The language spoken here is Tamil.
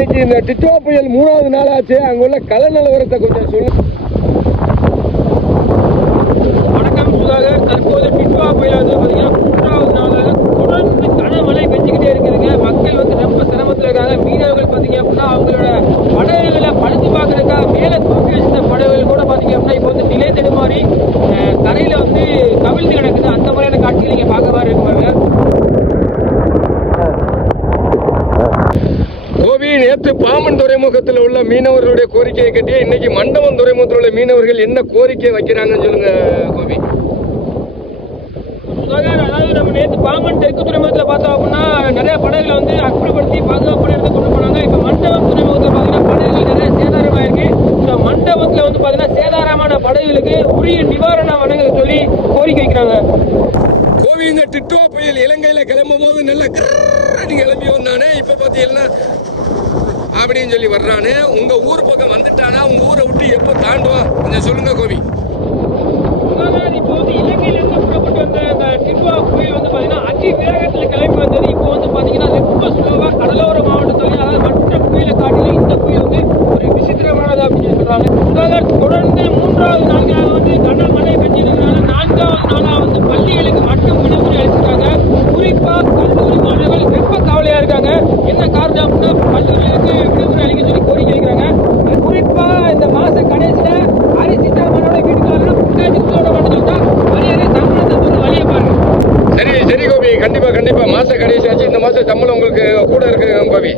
இன்னைக்கு இந்த டிட்டோ புயல் 3வது நாள் ஆச்சு. அங்குள்ள கள நிலவரத்தை கொஞ்சம் சொல்லு. வணக்கம் சுதாகர். தற்போது டிட்டோ புயல் வந்து பார்த்தீங்கன்னா 3வது நாள் தொடர்ந்து கனமழை பெஞ்சுக்கிட்டே இருக்குதுங்க. மக்கள் வந்து ரொம்ப சிரமத்தில் இருக்காங்க. மீனவர்கள் பார்த்தீங்க அப்படின்னா அவங்களோட படகுகளை பழுது பார்க்கறதுக்காக மேலே தூக்கி வச்சிருந்த படகுகள் கூட பார்த்தீங்க அப்படின்னா இப்போ வந்து நிலை தடுமாறி கரையில் வந்து கவிழ்ந்து கிடக்குது. அந்த மாதிரியான காட்சிகள் நீங்கள் பார்க்க மாதிரி இருக்குமாங்க. கோபி, நேற்று பாம்பன் துறைமுகத்தில் உள்ள மீனவர்களுடைய கோரிக்கையை கட்டி இன்னைக்கு மண்டபம் துறைமுகத்தில் உள்ள மீனவர்கள் என்ன கோரிக்கை வைக்கிறாங்கன்னு சொல்லுங்க கோபி. சுதாகர், அதாவது நம்ம நேற்று பாம்பன் தெற்கு துறைமுகத்தில் பார்த்தோம் அப்படின்னா நிறைய படகுகளை வந்து அப்புறப்படுத்தி பாதுகாப்பான இடத்துக்கு கொண்டு போனாங்க. இப்போ மண்டபம் துறைமுகத்தில் பார்த்தீங்கன்னா படகுகள் நிறைய சேதாரமாயிருக்கு. இந்த மண்டபத்தில் வந்து பார்த்தீங்கன்னா சேதாரமான படகுகளுக்கு உரிய நிவாரணம் வழங்க சொல்லி கோரிக்கை வைக்கிறாங்க. கோவி, இந்த டிட்டோ புயல் இலங்கையில கிளம்பும் போது நல்ல கிளம்பி வந்தானே, இப்ப பாத்தீங்கன்னா அப்படின்னு சொல்லி வர்றானே. உங்க ஊர் பக்கம் வந்துட்டானா? உங்க ஊரை விட்டு எப்ப தாண்டுவான் கொஞ்சம் சொல்லுங்க கோவி. இப்போ வந்து இலங்கையிலிருந்து புறப்பட்டு வந்த இந்த டிட்டோ புயல் வந்து பார்த்தீங்கன்னா அதி வேகத்தில் கிளம்பி வந்தது. இப்போ வந்து பார்த்தீங்கன்னா ரொம்ப ஸ்லோவாக கடலோர மாவட்டத்தில், அதாவது மற்ற புயலை காட்டிலும் இந்த புயல் வந்து ஒரு விசித்திரமானது அப்படின்னு சொல்றாங்க. தொடர்ந்து 3வது நாட்களாக வந்து கனமழை பெஞ்சிருக்கிறதுனால 4வது நாளாக வந்து பள்ளிகளுக்கு மட்டும் விடுமுறை அளிச்சிருக்காங்க. குறிப்பாக கல்லூரி மாணவர்கள் ரொம்ப கவலையா இருக்காங்க. என்ன காரணம் அப்படின்னா பள்ளிகளுக்கு விடுமுறை அளிக்க சொல்லி கோரிக்கை வைக்கிறாங்க. குறிப்பாக இந்த மாச கடைசியில அரிசி சாமானோட வீட்டுக்காரங்க புத்தாட்சிகளோட மட்டும் தான் மரியாதை சம்பளத்தை வழியை பாருங்க. சரி கோபி, கண்டிப்பா மாச கடைசி ஆச்சு. இந்த மாசம் சம்பளம் உங்களுக்கு கூட இருக்கு கோபி.